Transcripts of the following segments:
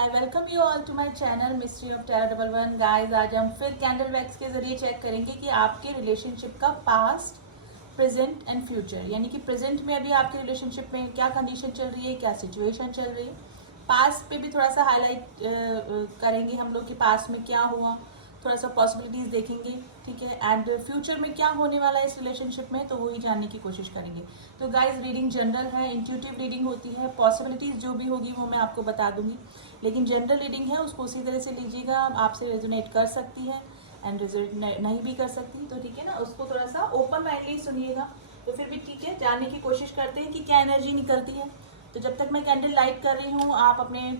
I welcome you all to my channel Mystery of Terror 11 guys. आज हम फिर candle wax के जरिए चेक करेंगे कि आपके रिलेशनशिप का पास्ट, प्रेजेंट एंड फ्यूचर, यानी कि प्रेजेंट में अभी आपके रिलेशनशिप में क्या कंडीशन चल रही है, क्या सिचुएशन चल रही है। पास्ट पे भी थोड़ा सा हाईलाइट करेंगे हम लोग कि पास्ट में क्या हुआ, थोड़ा सा पॉसिबिलिटीज देखेंगे, ठीक है। एंड फ्यूचर में क्या होने वाला है इस रिलेशनशिप में, तो वही जानने की कोशिश करेंगे। तो गाइज रीडिंग जनरल है, इंट्यूटिव रीडिंग होती है, पॉसिबिलिटीज जो भी होगी वो मैं आपको बता दूंगी, लेकिन जनरल रीडिंग है, उसको उसी तरह से लीजिएगा। आपसे रेजोनेट कर सकती है एंड रेजोनेट नहीं भी कर सकती, तो ठीक है ना, उसको थोड़ा सा ओपन माइंडली सुनिएगा। तो फिर भी ठीक है, जानने की कोशिश करते हैं कि क्या एनर्जी निकलती है। तो जब तक मैं कैंडल लाइट कर रही हूँ, आप अपने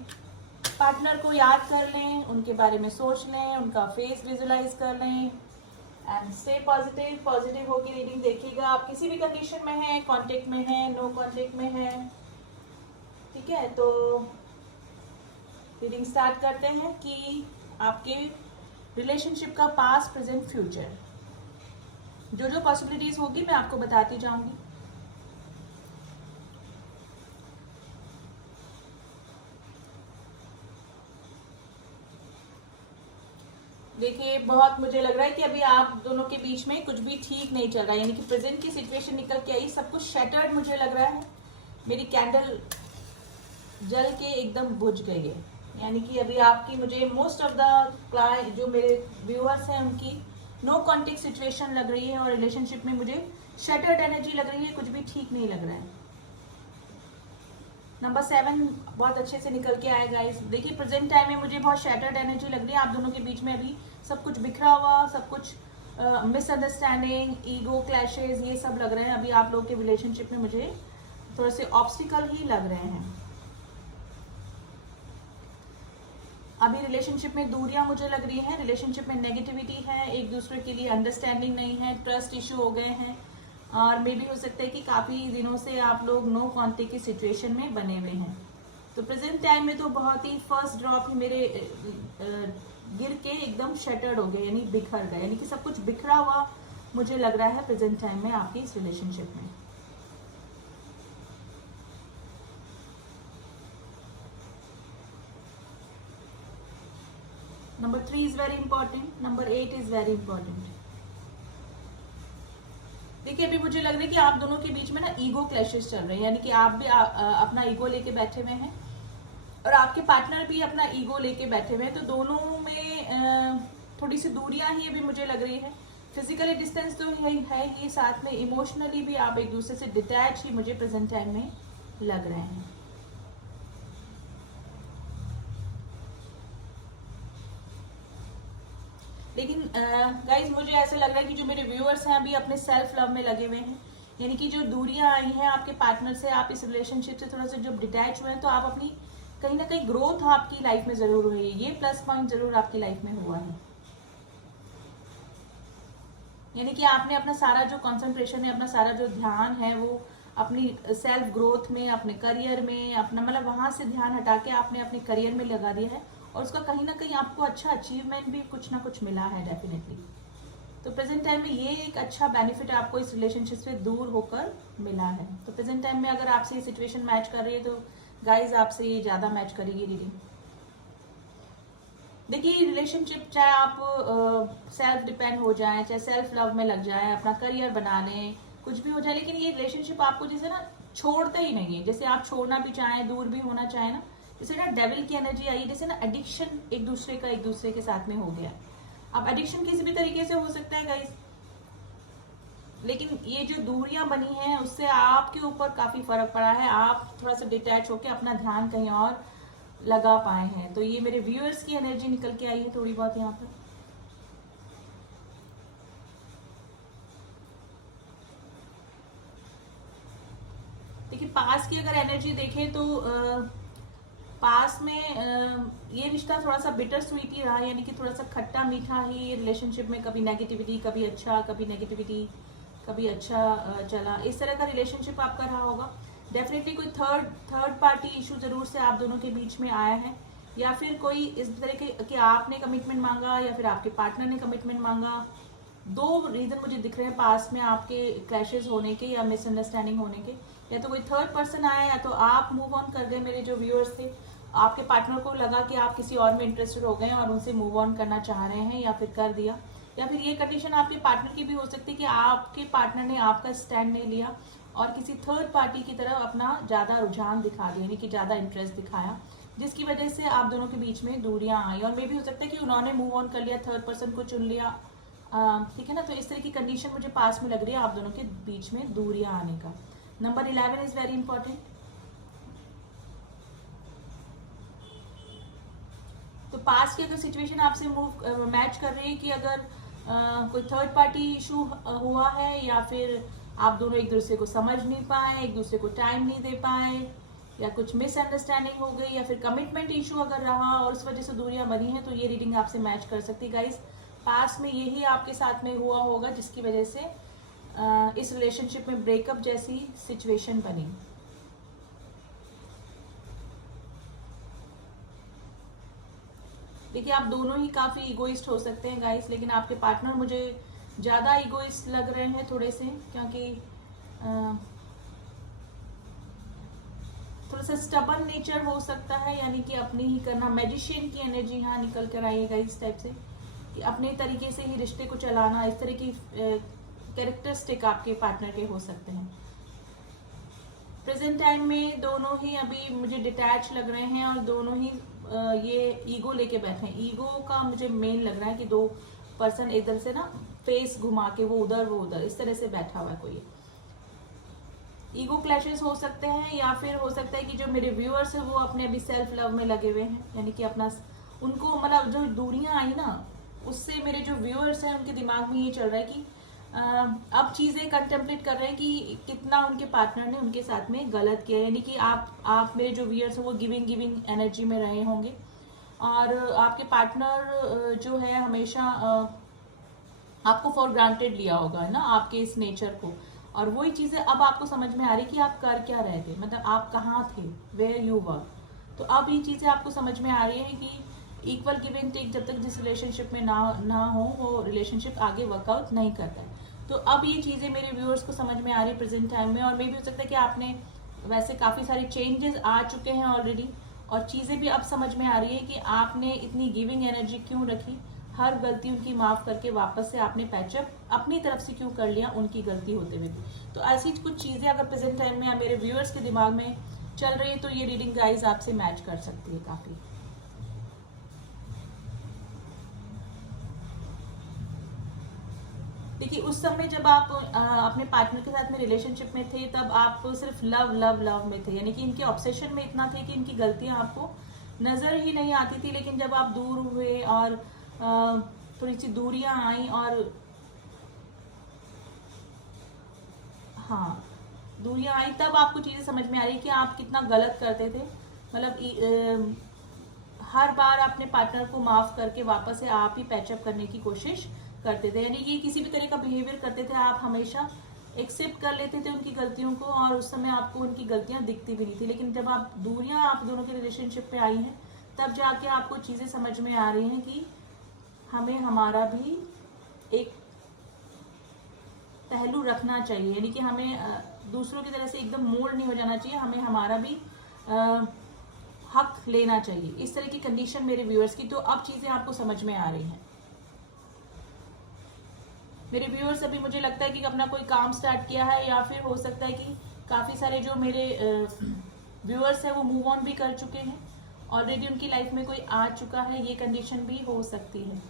पार्टनर को याद कर लें, उनके बारे में सोच लें, उनका फेस विजुलाइज कर लें एंड स्टे पॉजिटिव। पॉजिटिव होगी रीडिंग देखिएगा। आप किसी भी कंडीशन में हैं, कांटेक्ट में हैं, नो कांटेक्ट में हैं, ठीक है। तो रीडिंग स्टार्ट करते हैं कि आपके रिलेशनशिप का पास्ट, प्रेजेंट, फ्यूचर, जो जो पॉसिबिलिटीज होगी मैं आपको बताती जाऊंगी। देखिए, बहुत मुझे लग रहा है कि अभी आप दोनों के बीच में कुछ भी ठीक नहीं चल रहा है, यानी कि प्रेजेंट की सिचुएशन निकल के आई, सब कुछ शैटर्ड मुझे लग रहा है। मेरी कैंडल जल के एकदम बुझ गई है, यानी कि अभी आपकी मुझे मोस्ट ऑफ द क्लाइंट जो मेरे व्यूअर्स हैं उनकी नो कॉन्टेक्ट सिचुएशन लग रही है और रिलेशनशिप में मुझे शैटर्ड एनर्जी लग रही है, कुछ भी ठीक नहीं लग रहा है। नंबर 7 बहुत अच्छे से निकल के आया गाइस। देखिए, प्रेजेंट टाइम में मुझे बहुत शैटर्ड एनर्जी लग रही है। आप दोनों के बीच में अभी सब कुछ बिखरा हुआ, सब कुछ मिसअंडरस्टैंडिंग, ईगो क्लैशेस, ये सब लग रहे हैं। अभी आप लोग के रिलेशनशिप में मुझे थोड़े से ऑब्स्टिकल ही लग रहे हैं। अभी रिलेशनशिप में दूरियां मुझे लग रही हैं, रिलेशनशिप में नेगेटिविटी है, एक दूसरे के लिए अंडरस्टैंडिंग नहीं है, ट्रस्ट इशू हो गए हैं, और मे भी हो सकता है कि काफ़ी दिनों से आप लोग नो कांटेक्ट की सिचुएशन में बने हुए हैं। तो प्रेजेंट टाइम में तो बहुत ही फर्स्ट ड्रॉप ही मेरे गिर के एकदम शटर्ड हो गए, यानी बिखर गए, यानी कि सब कुछ बिखरा हुआ मुझे लग रहा है प्रेजेंट टाइम में आपकी इस रिलेशनशिप में। Number 3 is very important, number 8 is very important. देखिए, अभी मुझे लग रहा है कि आप दोनों के बीच में ना ईगो क्लैशेस चल रहे हैं, यानी कि आप भी अपना ईगो लेके बैठे हुए हैं और आपके पार्टनर भी अपना ईगो लेके बैठे हुए हैं। तो दोनों में थोड़ी सी दूरियां ही अभी मुझे लग रही है। फिजिकली डिस्टेंस तो है ही, साथ में इमोशनली भी आप एक दूसरे से डिटैच ही मुझे प्रेजेंट टाइम में लग रहे हैं। लेकिन गाइज मुझे ऐसा लग रहा है कि जो मेरे व्यूअर्स हैं अभी अपने सेल्फ लव में लगे हुए हैं, यानी कि जो दूरियां आई हैं आपके पार्टनर से, आप इस रिलेशनशिप से थोड़ा सा जो डिटैच हुए हैं, तो आप अपनी कहीं ना कहीं ग्रोथ आपकी लाइफ में जरूर हुई है, ये प्लस पॉइंट जरूर आपकी लाइफ में हुआ है। यानी कि आपने अपना सारा जो कंसंट्रेशन है, अपना सारा जो ध्यान है, वो अपनी सेल्फ ग्रोथ में, अपने करियर में, अपना मतलब वहां से ध्यान हटा के आपने अपने करियर में लगा दिया है, और उसका कहीं ना कहीं आपको अच्छा अचीवमेंट भी कुछ ना कुछ मिला है डेफिनेटली। तो प्रेजेंट टाइम में ये एक अच्छा बेनिफिट आपको इस रिलेशनशिप से दूर होकर मिला है। तो प्रेजेंट टाइम में अगर आपसे ये सिचुएशन मैच कर रही है, तो गाइज आपसे ये ज्यादा मैच करेगी रीडिंग। देखिए, रिलेशनशिप चाहे आप सेल्फ डिपेंड हो जाए, चाहे सेल्फ लव में लग जाए, अपना करियर बना लें, कुछ भी हो जाए, लेकिन ये रिलेशनशिप आपको जैसे ना छोड़ता ही नहीं है। जैसे आप छोड़ना भी चाहें, दूर भी होना चाहें ना, जैसे ना डेविल की एनर्जी आई, जैसे ना एडिक्शन एक दूसरे का एक दूसरे के साथ में हो गया। अब एडिक्शन किसी भी तरीके से हो सकता है गाइस, लेकिन ये जो दूरियां बनी हैं उससे आपके ऊपर काफी फर्क पड़ा है। आप थोड़ा सा डिटैच होकर अपना ध्यान कहीं और लगा पाए हैं। तो ये मेरे व्यूअर्स की एनर्जी निकल के आई है थोड़ी बहुत यहाँ पर। देखिए, पास की अगर एनर्जी देखें तो पास में ये रिश्ता थोड़ा सा बिटर स्वीट ही रहा, यानी कि थोड़ा सा खट्टा मीठा ही रिलेशनशिप में, कभी नेगेटिविटी, कभी अच्छा, कभी नेगेटिविटी, कभी अच्छा चला, इस तरह का रिलेशनशिप आपका रहा होगा। डेफिनेटली कोई थर्ड पार्टी इशू जरूर से आप दोनों के बीच में आया है, या फिर कोई इस तरह के आपने कमिटमेंट मांगा या फिर आपके पार्टनर ने कमिटमेंट मांगा। दो रीजन मुझे दिख रहे हैं पास में आपके क्लैशेस होने के या मिसअंडरस्टैंडिंग होने के। या तो कोई थर्ड पर्सन आया, या तो आप मूव ऑन कर गए, मेरे जो व्यूअर्स थे आपके पार्टनर को लगा कि आप किसी और में इंटरेस्टेड हो गए और उनसे मूव ऑन करना चाह रहे हैं या फिर कर दिया, या फिर ये कंडीशन आपके पार्टनर की भी हो सकती है कि आपके पार्टनर ने आपका स्टैंड नहीं लिया और किसी थर्ड पार्टी की तरफ अपना ज़्यादा रुझान दिखा दिया, यानी कि ज़्यादा इंटरेस्ट दिखाया, जिसकी वजह से आप दोनों के बीच में दूरियां आई। और मे भी हो सकता है कि उन्होंने मूव ऑन कर लिया, थर्ड पर्सन को चुन लिया, ठीक है ना। तो इस तरह की कंडीशन मुझे पास में लग रही है आप दोनों के बीच में दूरियां आने का। Number 11 is very important. तो पास की अगर सिचुएशन आपसे मूव मैच कर रही है कि अगर कोई थर्ड पार्टी इशू हुआ है, या फिर आप दोनों एक दूसरे को समझ नहीं पाए, एक दूसरे को टाइम नहीं दे पाए, या कुछ मिसअंडरस्टैंडिंग हो गई, या फिर कमिटमेंट इशू अगर रहा और उस वजह से दूरियां बनी हैं, तो ये रीडिंग आपसे मैच कर सकती है गाइस। पास में यही आपके साथ में हुआ होगा जिसकी वजह से इस रिलेशनशिप में ब्रेकअप जैसी सिचुएशन बनी। देखिए आप दोनों ही काफी इगोइस्ट हो सकते हैं गाइस, लेकिन आपके पार्टनर मुझे ज्यादा इगोइस्ट लग रहे हैं थोड़े से, क्योंकि थोड़ा सा स्टबन नेचर हो सकता है, यानी कि अपनी ही करना। मैजिशियन की एनर्जी यहाँ निकल कर आएगा इस टाइप से कि अपने तरीके से ही रिश्ते को चलाना, इस तरह की कैरेक्टरिस्टिक आपके पार्टनर के हो सकते हैं। प्रेजेंट टाइम में दोनों ही अभी मुझे डिटैच लग रहे हैं और दोनों ही ये ईगो लेके बैठे हैं। ईगो का मुझे मेन लग रहा है कि दो पर्सन इधर से ना फेस घुमा के वो उधर इस तरह से बैठा हुआ है कोई। ईगो क्लैशेस हो सकते हैं, या फिर हो सकता है कि जो मेरे व्यूअर्स हैं वो अपने अभी सेल्फ लव में लगे हुए हैं, यानी कि अपना उनको मतलब जो दूरियां आई ना उससे मेरे जो व्यूअर्स हैं उनके दिमाग में ये चल रहा है कि अब चीजें कंटेम्पलेट कर रहे हैं कि कितना उनके पार्टनर ने उनके साथ में गलत किया, यानी कि आप मेरे जो व्यूअर्स हैं वो गिविंग एनर्जी में रहे होंगे और आपके पार्टनर जो है हमेशा आपको फॉर ग्रांटेड लिया होगा, है ना, आपके इस नेचर को। और वही चीजें अब आपको समझ में आ रही कि आप कर क्या रहे थे, मतलब आप कहाँ थे, वेयर यू वर। तो अब ये चीजें आपको समझ में आ रही है कि इक्वल गिव एंड टेक जब तक जिस रिलेशनशिप में ना हो वो रिलेशनशिप आगे वर्कआउट नहीं करता है। तो अब ये चीजें मेरे व्यूअर्स को समझ में आ रही है प्रेजेंट टाइम में। और मे भी हो सकता है कि आपने वैसे काफी सारे चेंजेस आ चुके हैं ऑलरेडी, और चीजें भी अब समझ में आ रही है कि आपने इतनी गिविंग एनर्जी क्यों रखी, हर गलती उनकी माफ करके वापस से आपने पैचअप अपनी तरफ से क्यों कर लिया उनकी गलती होते हुए भी। तो ऐसी कुछ चीजें अगर प्रेजेंट टाइम में मेरे व्यूअर्स के दिमाग में चल रही है तो ये रीडिंग गाइज आपसे मैच कर सकती है काफी। देखिए उस समय जब आप अपने पार्टनर के साथ में रिलेशनशिप में थे तब आप सिर्फ लव लव लव में थे, यानी कि इनके ऑब्सेशन में इतना थे कि इनकी गलतियां आपको नजर ही नहीं आती थी। लेकिन जब आप दूर हुए और थोड़ी सी दूरियां आई और हाँ दूरियां आई तब आपको चीजें समझ में आ रही कि आप कितना गलत करते थे। मतलब हर बार अपने पार्टनर को माफ करके वापस से आप ही पैचअप करने की कोशिश करते थे, यानी ये किसी भी तरह का बिहेवियर करते थे आप हमेशा एक्सेप्ट कर लेते थे उनकी गलतियों को, और उस समय आपको उनकी गलतियां दिखती भी नहीं थी। लेकिन जब आप दूरियां आप दोनों के रिलेशनशिप पे आई हैं तब जाके आपको चीजें समझ में आ रही हैं कि हमें हमारा भी एक पहलू रखना चाहिए, यानी कि हमें दूसरों की तरह से एकदम मोल्ड नहीं हो जाना चाहिए, हमें हमारा भी हक लेना चाहिए। इस तरह की कंडीशन मेरे व्यूअर्स की। तो अब चीजें आपको समझ में आ रही हैं मेरे व्यूअर्स। अभी मुझे लगता है कि अपना कोई काम स्टार्ट किया है, या फिर हो सकता है कि काफी सारे जो मेरे व्यूअर्स हैं वो मूव ऑन भी कर चुके हैं, ऑलरेडी उनकी लाइफ में कोई आ चुका है, ये कंडीशन भी हो सकती है।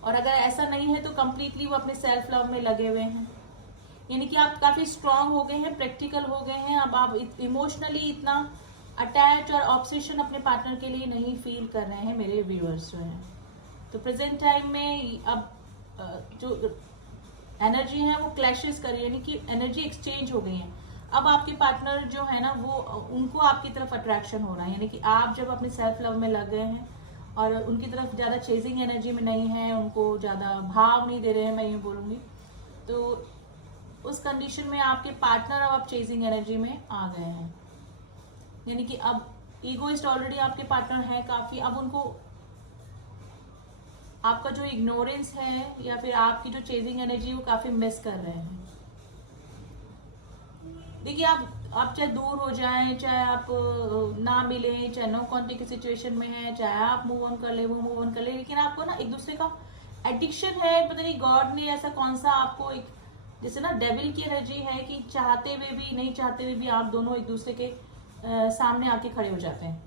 और अगर ऐसा नहीं है तो कंप्लीटली वो अपने सेल्फ लव में लगे हुए हैं, यानी कि आप काफी स्ट्रांग हो गए हैं, प्रैक्टिकल हो गए हैं। अब आप इमोशनली इतना अटैच और ऑब्सेशन अपने पार्टनर के लिए नहीं फील कर रहे हैं मेरे व्यूअर्स जो हैं। तो प्रेजेंट टाइम में अब जो एनर्जी है वो क्लैशेस कर रही है, यानी कि एनर्जी एक्सचेंज हो गई है। अब आपके पार्टनर जो है ना वो उनको आपकी तरफ अट्रैक्शन हो रहा है, यानी कि आप जब अपने सेल्फ लव में लग गए हैं और उनकी तरफ ज्यादा चेजिंग एनर्जी में नहीं है, उनको ज्यादा भाव नहीं दे रहे हैं, मैं यूँ बोलूंगी। तो उस कंडीशन में आपके पार्टनर अब चेजिंग एनर्जी में आ गए हैं, यानी कि अब ईगोइस्ट ऑलरेडी आपके पार्टनर है काफी। अब उनको आपका जो इग्नोरेंस है या फिर आपकी जो चेजिंग एनर्जी वो काफी मिस कर रहे हैं। देखिए आप आप चाहे दूर हो जाएं, चाहे आप ना मिलें, चाहे नो कांटेक्ट की सिचुएशन में है, चाहे आप मूव ऑन कर ले, वो मूव ऑन कर ले, लेकिन आपको ना एक दूसरे का एडिक्शन है। पता नहीं गॉड ने ऐसा कौन सा आपको एक, जैसे ना डेविल की एनर्जी है कि चाहते हुए भी नहीं चाहते हुए भी आप दोनों एक दूसरे के सामने आके खड़े हो जाते हैं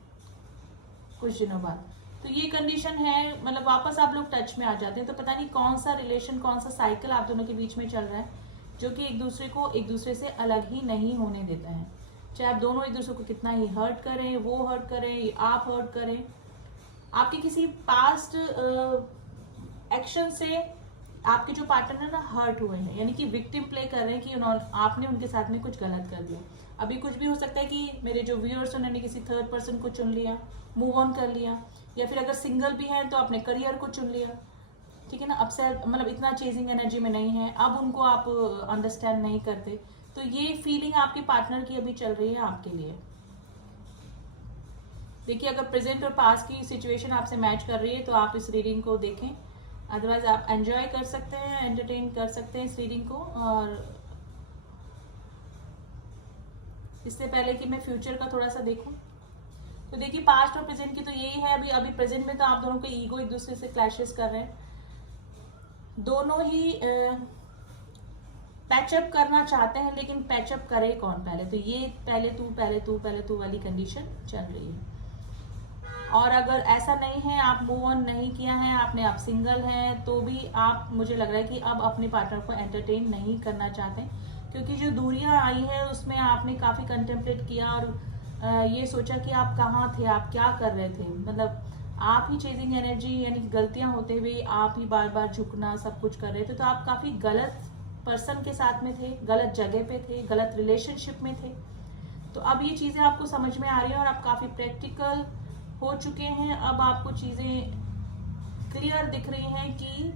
कुछ दिनों बाद। तो ये कंडीशन है, मतलब वापस आप लोग टच में आ जाते हैं। तो पता नहीं कौन सा रिलेशन, कौन सा साइकिल आप दोनों के बीच में चल रहा है जो कि एक दूसरे को एक दूसरे से अलग ही नहीं होने देता है। चाहे आप दोनों एक दूसरे को कितना ही हर्ट करें, वो हर्ट करें, आप हर्ट करें, आपके किसी पास्ट एक्शन से आपके जो पार्टनर है ना हर्ट हुए हैं, यानी कि विक्टिम प्ले कर रहे हैं कि उन्होंने, आपने उनके साथ में कुछ गलत कर दिया। अभी कुछ भी हो सकता है कि मेरे जो व्यूअर्स उन्होंने किसी थर्ड पर्सन को चुन लिया, मूव ऑन कर लिया, या फिर अगर सिंगल भी हैं तो अपने करियर को चुन लिया, ठीक है ना। अब से मतलब इतना चेजिंग एनर्जी में नहीं है, अब उनको आप अंडरस्टैंड नहीं करते। तो ये फीलिंग आपके पार्टनर की अभी चल रही है आपके लिए। देखिए अगर प्रेजेंट और पास्ट की सिचुएशन आपसे मैच कर रही है तो आप इस रीडिंग को देखें, अदरवाइज आप एंजॉय कर सकते हैं, एंटरटेन कर सकते हैं इस रीडिंग को। और इससे पहले कि मैं फ्यूचर का थोड़ा सा देखूं, तो देखिए पास्ट और प्रेजेंट की तो यही है। अभी प्रेजेंट में तो आप दोनों के ईगो एक दूसरे से क्लैशेस कर रहे हैं, दोनों ही पैचअप करना चाहते हैं, लेकिन पैचअप करे कौन पहले। तो ये पहले तू वाली कंडीशन चल रही है। और अगर ऐसा नहीं है, आप मूव ऑन नहीं किया है आपने, आप सिंगल हैं, तो भी आप, मुझे लग रहा है कि अब अपने पार्टनर को एंटरटेन नहीं करना चाहते, क्योंकि जो दूरियां आई है उसमें आपने काफी कंटेम्पलेट किया और ये सोचा कि आप कहाँ थे, आप क्या कर रहे थे। मतलब आप ही चेजिंग एनर्जी, यानी गलतियां होते हुए आप ही बार बार झुकना सब कुछ कर रहे थे। तो आप काफी गलत पर्सन के साथ में थे, गलत जगह पे थे, गलत रिलेशनशिप में थे। तो अब ये चीजें आपको समझ में आ रही है और आप काफी प्रैक्टिकल हो चुके हैं। अब आपको चीजें क्लियर दिख रही हैं कि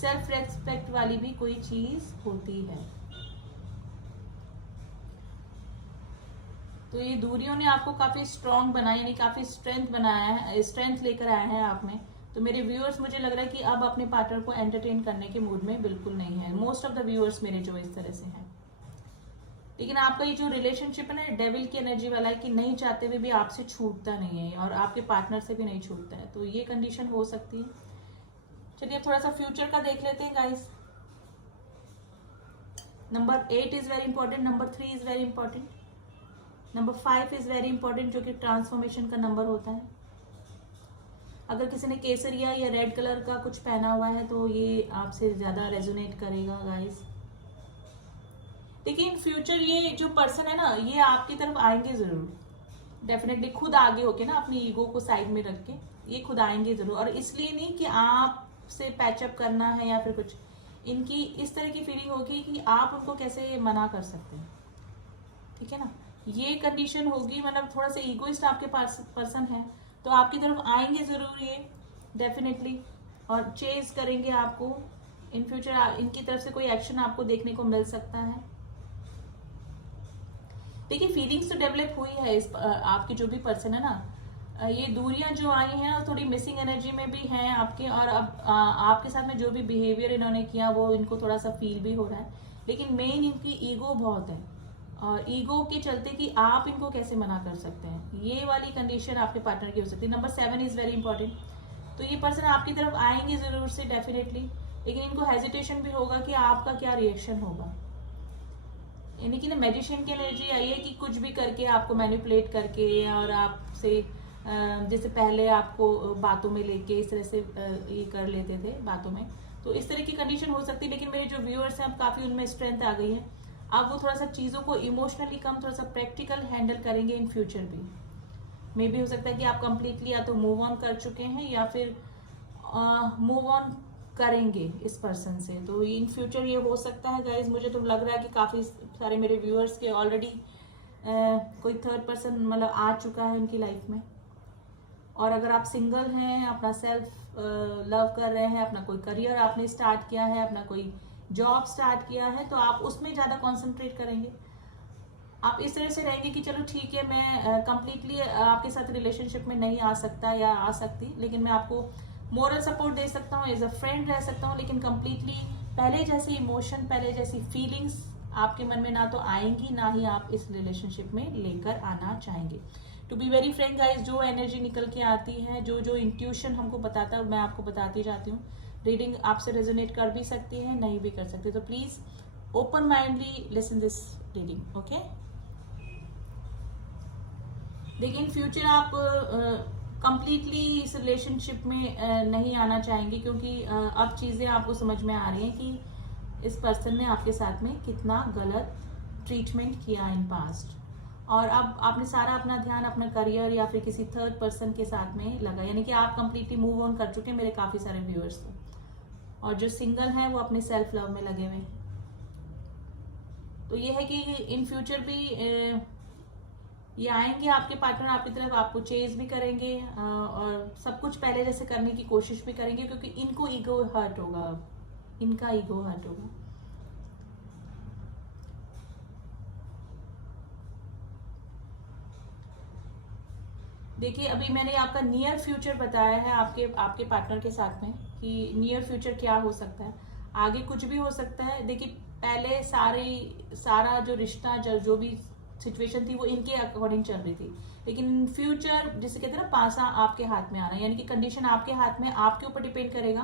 सेल्फ रेस्पेक्ट वाली भी कोई चीज होती है। तो ये दूरियों ने आपको काफी स्ट्रांग बनाया, यानी काफी स्ट्रेंथ बनाया है, स्ट्रेंथ लेकर आया है आप में। तो मेरे व्यूअर्स, मुझे लग रहा है कि अब अपने पार्टनर को एंटरटेन करने के मूड में बिल्कुल नहीं है, मोस्ट ऑफ द व्यूअर्स मेरे जो इस तरह से हैं। लेकिन आपका ये जो रिलेशनशिप है ना, डेविल की एनर्जी वाला है कि नहीं चाहते हुए भी आपसे छूटता नहीं है और आपके पार्टनर से भी नहीं छूटता है। तो ये कंडीशन हो सकती है। चलिए थोड़ा सा फ्यूचर का देख लेते हैं guys. Number 8 is very important, number 3 is very important, number 5 is very important, जो कि ट्रांसफॉर्मेशन का नंबर होता है। अगर किसी ने केसरिया या रेड कलर का कुछ पहना हुआ है तो ये आपसे ज्यादा रेजोनेट करेगा गाइस। देखिए इन फ्यूचर ये जो पर्सन है ना, ये आपकी तरफ आएंगे जरूर, डेफिनेटली खुद आगे होके ना, अपनी ईगो को साइड में रख के ये खुद आएंगे जरूर। और इसलिए नहीं कि आपसे पैचअप करना है या फिर कुछ, इनकी इस तरह की फीलिंग होगी कि आप उनको कैसे मना कर सकते हैं, ठीक है ना। ये कंडीशन होगी, मतलब थोड़ा सा ईगोइस्ट आपके पास पर्सन है तो आपकी तरफ आएंगे जरूर ये, डेफिनेटली, और चेज करेंगे आपको इन फ्यूचर। इनकी तरफ से कोई एक्शन आपको देखने को मिल सकता है। देखिए फीलिंग्स तो डेवलप हुई है इस आपकी जो भी पर्सन है ना, ये दूरियां जो आई हैं और थोड़ी मिसिंग एनर्जी में भी हैं आपके, और अब आपके साथ में जो भी बिहेवियर इन्होंने किया वो इनको थोड़ा सा फील भी हो रहा है। लेकिन मेन इनकी ईगो बहुत है, और ईगो के चलते कि आप इनको कैसे मना कर सकते हैं, ये वाली कंडीशन आपके पार्टनर की हो सकती है। Number 7 is very important. तो ये पर्सन आपकी तरफ आएंगे जरूर से, डेफिनेटली, लेकिन इनको हेजिटेशन भी होगा कि आपका क्या रिएक्शन होगा। यानी कि ना मैजिशियन की एनर्जी आई है कि कुछ भी करके आपको मैनिपुलेट करके, और आपसे जैसे पहले आपको बातों में लेके इस तरह से ये कर लेते थे बातों में, तो इस तरह की कंडीशन हो सकती है। लेकिन मेरे जो व्यूअर्स हैं अब काफी उनमें स्ट्रेंथ आ गई है, अब वो थोड़ा सा चीजों को इमोशनली कम, थोड़ा सा प्रैक्टिकल हैंडल करेंगे इन फ्यूचर भी। मे भी हो सकता है कि आप कंप्लीटली या तो मूव ऑन कर चुके हैं या फिर मूव ऑन करेंगे इस पर्सन से। तो इन फ्यूचर ये हो सकता है गाइज। मुझे तो लग रहा है कि काफी सारे मेरे व्यूअर्स के ऑलरेडी कोई थर्ड पर्सन मतलब आ चुका है उनकी लाइफ में। और अगर आप सिंगल हैं, अपना सेल्फ लव कर रहे हैं, अपना कोई करियर आपने स्टार्ट किया है, अपना कोई जॉब स्टार्ट किया है, तो आप उसमें ज्यादा कॉन्सेंट्रेट करेंगे। आप इस तरह से रहेंगे कि चलो ठीक है, मैं कंप्लीटली आपके साथ रिलेशनशिप में नहीं आ सकता या आ सकती, लेकिन मैं आपको मोरल सपोर्ट दे सकता हूँ, एज अ फ्रेंड रह सकता हूँ, लेकिन कंप्लीटली पहले जैसे इमोशन, पहले जैसी फीलिंग्स आपके मन में ना तो आएंगी, ना ही आप इस रिलेशनशिप में लेकर आना चाहेंगे। To be very frank guys, जो एनर्जी निकल के आती है, जो जो इंट्यूशन हमको बताता है, मैं आपको बताती जाती हूँ। रीडिंग आपसे रेजोनेट कर भी सकती है, नहीं भी कर सकती, तो please open माइंडली listen this reading, okay. देखिए, इन फ्यूचर आप कंप्लीटली इस रिलेशनशिप में नहीं आना चाहेंगे, क्योंकि अब चीज़ें आपको समझ में आ रही हैं कि इस पर्सन ने आपके साथ में कितना गलत ट्रीटमेंट किया इन पास्ट, और अब आपने सारा अपना ध्यान अपना करियर या फिर किसी थर्ड पर्सन के साथ में लगा, यानी कि आप कंप्लीटली मूव ऑन कर चुके हैं मेरे काफ़ी सारे व्यूअर्स को। और जो सिंगल हैं वो अपने सेल्फ लव में लगे हुए हैं। तो ये है कि इन फ्यूचर भी ये आएंगे आपके पार्टनर आपकी तरफ, आपको चेज भी करेंगे और सब कुछ पहले जैसे करने की कोशिश भी करेंगे, क्योंकि इनको ईगो हर्ट होगा, अब इनका ईगो हर्ट होगा। देखिए, अभी मैंने आपका नियर फ्यूचर बताया है आपके पार्टनर के साथ में, कि नियर फ्यूचर क्या हो सकता है, आगे कुछ भी हो सकता है। देखिए, पहले सारा जो रिश्ता जो भी सिचुएशन थी वो इनके अकॉर्डिंग चल रही थी, लेकिन फ्यूचर जिसे कहते हैं ना, पासा आपके हाथ में आना, यानी कि कंडीशन आपके हाथ में, आपके ऊपर डिपेंड करेगा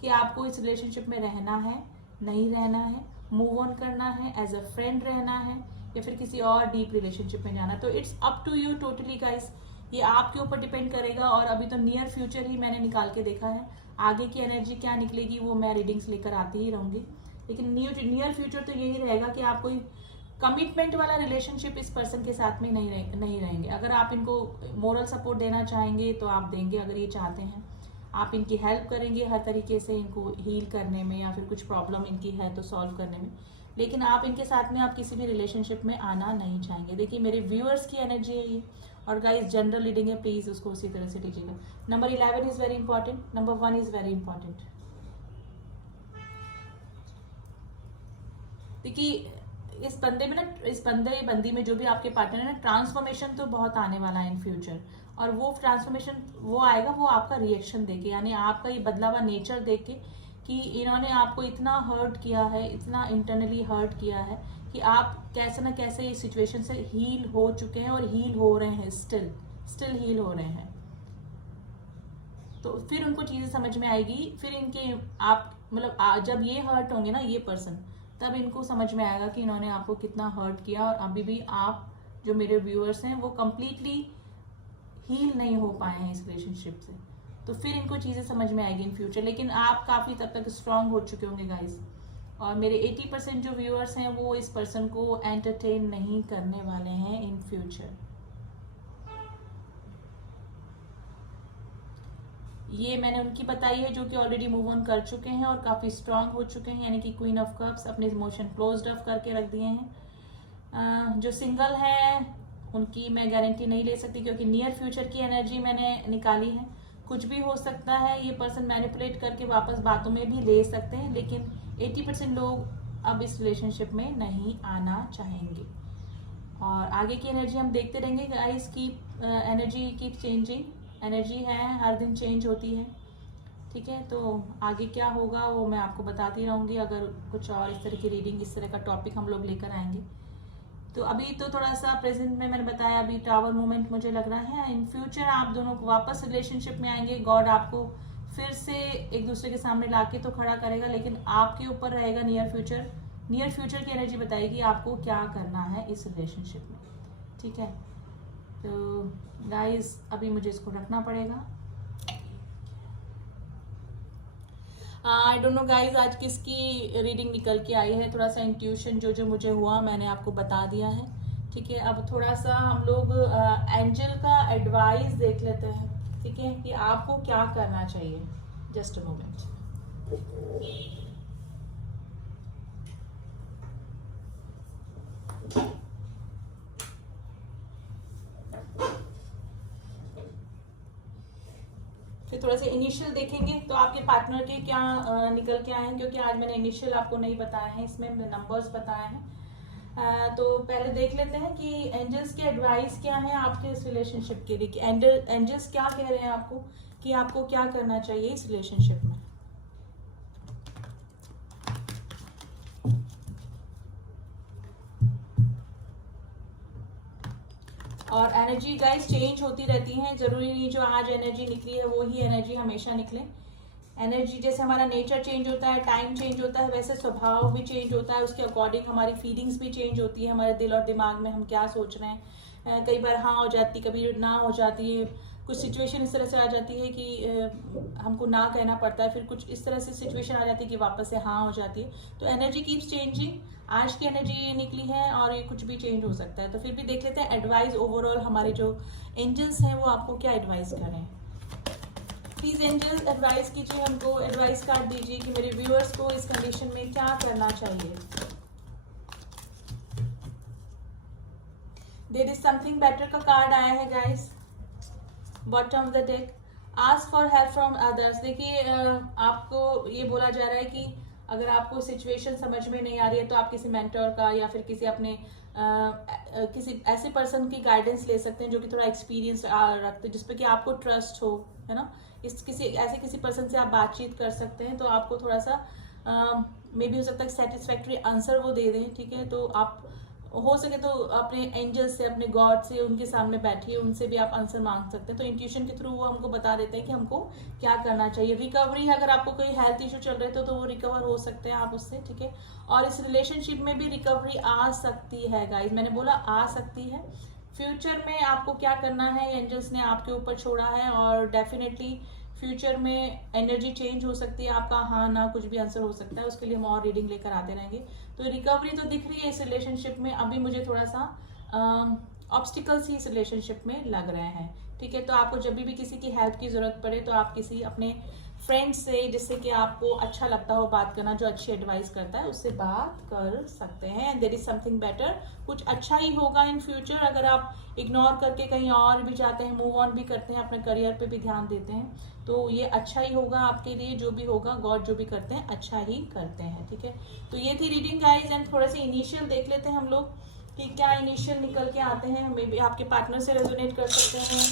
कि आपको इस रिलेशनशिप में रहना है, नहीं रहना है, मूव ऑन करना है, एज अ फ्रेंड रहना है, या फिर किसी और डीप रिलेशनशिप में जाना। तो it's up to you totally guys, ये आपके ऊपर डिपेंड करेगा। और अभी तो नियर फ्यूचर ही मैंने निकाल के देखा है, आगे की एनर्जी क्या निकलेगी वो मैं रीडिंग्स लेकर आती ही रहूंगी, लेकिन नियर फ्यूचर तो यही रहेगा कि आप कोई कमिटमेंट वाला रिलेशनशिप इस पर्सन के साथ में नहीं रहेंगे। अगर आप इनको मोरल सपोर्ट देना चाहेंगे तो आप देंगे, अगर ये चाहते हैं आप इनकी हेल्प करेंगे हर तरीके से, इनको हील करने में या फिर कुछ प्रॉब्लम इनकी है तो सॉल्व करने में, लेकिन आप इनके साथ में आप किसी भी रिलेशनशिप में आना नहीं चाहेंगे। देखिए, मेरे व्यूअर्स की एनर्जी है ये, और गाइस जनरल रीडिंग है, प्लीज उसको उसी तरह से लीजिएगा। Number 11 is very important, number 1 is very important. देखिए, इस बंदी में जो भी आपके पार्टनर है ना, ट्रांसफॉर्मेशन तो बहुत आने वाला है इन फ्यूचर, और वो ट्रांसफॉर्मेशन वो आएगा वो आपका रिएक्शन देके, यानी आपका ये बदला हुआ नेचर देख के, कि इन्होंने आपको इतना हर्ट किया है, इतना इंटरनली हर्ट किया है कि आप कैसे ना कैसे इस सिचुएशन से हील हो चुके हैं और हील हो रहे हैं, स्टिल हील हो रहे हैं। तो फिर उनको चीजें समझ में आएगी, फिर इनके आप मतलब जब ये हर्ट होंगे ना ये पर्सन, तब इनको समझ में आएगा कि इन्होंने आपको कितना हर्ट किया, और अभी भी आप जो मेरे व्यूअर्स हैं वो कंप्लीटली हील नहीं हो पाए हैं इस रिलेशनशिप से। तो फिर इनको चीजें समझ में आएगी इन फ्यूचर, लेकिन आप काफी तब तक स्ट्रांग हो चुके होंगे गाइस। और मेरे 80% जो व्यूअर्स हैं वो इस पर्सन को एंटरटेन नहीं करने वाले हैं इन फ्यूचर। ये मैंने उनकी बताई है जो कि ऑलरेडी मूव ऑन कर चुके हैं और काफी स्ट्रांग हो चुके हैं, यानी कि क्वीन ऑफ कप्स अपने इमोशन क्लोज्ड ऑफ करके रख दिए हैं। जो सिंगल है उनकी मैं गारंटी नहीं ले सकती, क्योंकि नियर फ्यूचर की एनर्जी मैंने निकाली है। कुछ भी हो सकता है, ये पर्सन मैनिपुलेट करके वापस बातों में भी ले सकते हैं, लेकिन 80% लोग अब इस रिलेशनशिप में नहीं आना चाहेंगे। और आगे की एनर्जी हम देखते रहेंगे गाइस की एनर्जी की चेंजिंग एनर्जी है, हर दिन चेंज होती है, ठीक है। तो आगे क्या होगा वो मैं आपको बताती रहूंगी, अगर कुछ और इस तरह की रीडिंग, इस तरह का टॉपिक हम लोग लेकर आएंगे। तो अभी तो थोड़ा सा प्रेजेंट में मैंने बताया, अभी टावर मोमेंट मुझे लग रहा है, इन फ्यूचर आप दोनों को वापस रिलेशनशिप में आएंगे, गॉड आपको फिर से एक दूसरे के सामने लाके तो खड़ा करेगा, लेकिन आपके ऊपर रहेगा नियर फ्यूचर की एनर्जी बताएगी आपको क्या करना है इस रिलेशनशिप में, ठीक है। तो गाइस अभी मुझे इसको रखना पड़ेगा। आई डोंट नो गाइज आज किसकी रीडिंग निकल के आई है, थोड़ा सा इंट्यूशन जो मुझे हुआ मैंने आपको बता दिया है, ठीक है। अब थोड़ा सा हम लोग एंजल का एडवाइस देख लेते हैं, ठीक है, कि आपको क्या करना चाहिए। Just a moment. फिर थोड़ा सा इनिशियल देखेंगे तो आपके पार्टनर के क्या निकल के आए हैं, क्योंकि आज मैंने इनिशियल आपको नहीं बताए हैं, इसमें नंबर्स बताए हैं। तो पहले देख लेते हैं कि एंजल्स के एडवाइस क्या है आपके इस रिलेशनशिप के लिए, कि एंजल्स क्या कह रहे हैं आपको, कि आपको क्या करना चाहिए इस रिलेशनशिप में। और एनर्जी गाइस चेंज होती रहती है, जरूरी नहीं जो आज एनर्जी निकली है वो ही एनर्जी हमेशा निकले। एनर्जी जैसे हमारा नेचर चेंज होता है, टाइम चेंज होता है, वैसे स्वभाव भी चेंज होता है, उसके अकॉर्डिंग हमारी फीलिंग्स भी चेंज होती है, हमारे दिल और दिमाग में हम क्या सोच रहे हैं। कई बार हाँ हो जाती, कभी ना हो जाती है, कुछ सिचुएशन इस तरह से आ जाती है कि हमको ना कहना पड़ता है, फिर कुछ इस तरह से सिचुएशन आ जाती है कि वापस से हाँ हो जाती है। तो एनर्जी कीप्स चेंजिंग, आज की एनर्जी ये निकली है और ये कुछ भी चेंज हो सकता है। तो फिर भी देख लेते हैं एडवाइस ओवरऑल हमारे जो एंजल्स हैं वो आपको क्या एडवाइस करें। प्लीज एंजल्स एडवाइस कीजिए, हमको एडवाइस कार्ड दीजिए कि मेरे व्यूअर्स को इस कंडीशन में क्या करना चाहिए। देयर इज समथिंग बेटर का कार्ड आया है guys, bottom of the deck. Ask for help from others. देखिए आपको ये बोला जा रहा है कि अगर आपको सिचुएशन समझ में नहीं आ रही है तो आप किसी मेंटर का या फिर किसी अपने किसी ऐसे पर्सन की गाइडेंस ले सकते हैं जो कि थोड़ा एक्सपीरियंस रखते हैं, जिसपे कि आपको ट्रस्ट हो, है ना। किसी पर्सन से आप बातचीत कर सकते हैं, तो आपको थोड़ा सा मे बी हो सकता है सेटिस्फैक्ट्री आंसर वो दे दें, ठीक है। तो आप हो सके तो अपने एंजल से, अपने गॉड से उनके सामने बैठिए, उनसे भी आप आंसर मांग सकते हैं। तो इंट्यूशन के थ्रू वो हमको बता देते हैं कि हमको क्या करना चाहिए। रिकवरी है, अगर आपको कोई हेल्थ इशू चल रहे तो वो रिकवर हो सकते हैं आप उससे, ठीक है। और इस रिलेशनशिप में भी रिकवरी आ सकती है गाइज, मैंने बोला आ सकती है। फ्यूचर में आपको क्या करना है एंजल्स ने आपके ऊपर छोड़ा है, और डेफिनेटली फ्यूचर में एनर्जी चेंज हो सकती है, आपका हाँ ना कुछ भी आंसर हो सकता है, उसके लिए हम और रीडिंग लेकर आते रहेंगे। तो रिकवरी तो दिख रही है इस रिलेशनशिप में, अभी मुझे थोड़ा सा ऑब्स्टिकल्स ही इस रिलेशनशिप में लग रहे हैं, ठीक है। तो आपको जब भी किसी की हेल्प की जरूरत पड़े तो आप किसी अपने फ्रेंड से, जिससे कि आपको अच्छा लगता हो बात करना, जो अच्छी एडवाइस करता है, उससे बात कर सकते हैं। देयर इज समथिंग बेटर, कुछ अच्छा ही होगा इन फ्यूचर। अगर आप इग्नोर करके कहीं और भी जाते हैं, मूव ऑन भी करते हैं, अपने करियर पे भी ध्यान देते हैं, तो ये अच्छा ही होगा आपके लिए। जो भी होगा गॉड जो भी करते हैं अच्छा ही करते हैं, ठीक है। तो ये थी रीडिंग गाइज, एंड थोड़ा सा इनिशियल देख लेते हैं हम लोग कि क्या इनिशियल निकल के आते हैं। मे बी आपके पार्टनर से रेजोनेट कर सकते हैं,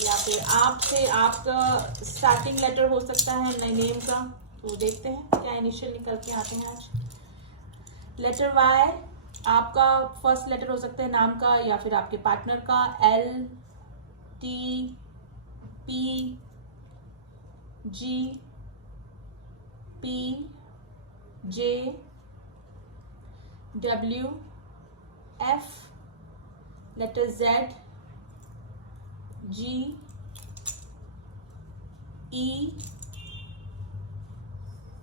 या फिर आपसे, आपका स्टार्टिंग लेटर हो सकता है नए नेम का। तो देखते हैं क्या इनिशियल निकल के आते हैं आज। लेटर वाई, आपका फर्स्ट लेटर हो सकता है नाम का या फिर आपके पार्टनर का। L, T, P, G, P, J, W, F, letter Z, G, E,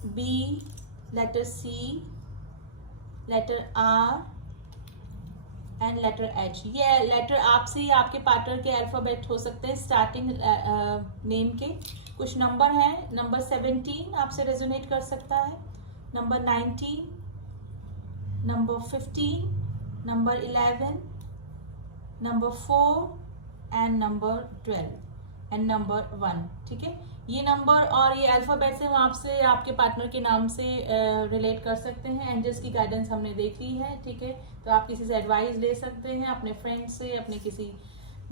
B, letter C, letter R and letter H. ये लेटर आपसे या आपके पार्टनर के अल्फाबेट हो सकते हैं स्टार्टिंग नेम के। कुछ नंबर हैं, नंबर 17 आपसे रेजोनेट कर सकता है, number 19, number 15, number 11, number 4 and number 12 and number 1, ठीक है। ये नंबर और ये अल्फाबेट्स हैं, आपसे आपके पार्टनर के नाम से रिलेट कर सकते हैं। एंजल्स की गाइडेंस हमने देख ली है, ठीक है। तो आप किसी से एडवाइस ले सकते हैं, अपने फ्रेंड से, अपने किसी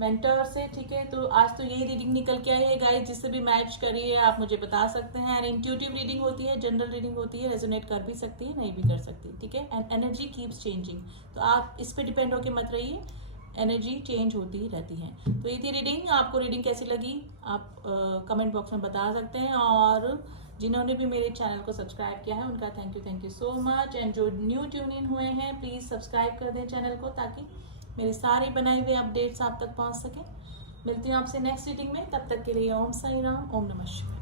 मेंटर से, ठीक है। तो आज तो यही रीडिंग निकल के आई है गाइस, जिससे भी मैच करिए आप मुझे बता सकते हैं। एंड इंट्यूटिव रीडिंग होती है, जनरल रीडिंग होती है, रेजोनेट कर भी सकती है, नहीं भी कर सकती, ठीक है। एंड एनर्जी कीप्स चेंजिंग, तो आप इस पर डिपेंड होकर मत रहिए, एनर्जी चेंज होती ही रहती है। तो ये थी रीडिंग, आपको रीडिंग कैसी लगी आप कमेंट बॉक्स में बता सकते हैं। और जिन्होंने भी मेरे चैनल को सब्सक्राइब किया है उनका thank you so much. And जो न्यू ट्यून इन हुए हैं प्लीज़ सब्सक्राइब कर दें चैनल को, ताकि मेरी सारी बनाई हुई अपडेट्स आप तक पहुंच सके। मिलती हूँ आपसे नेक्स्ट रीडिंग में, तब तक के लिए ओम साई राम, ओम नमः शिवाय।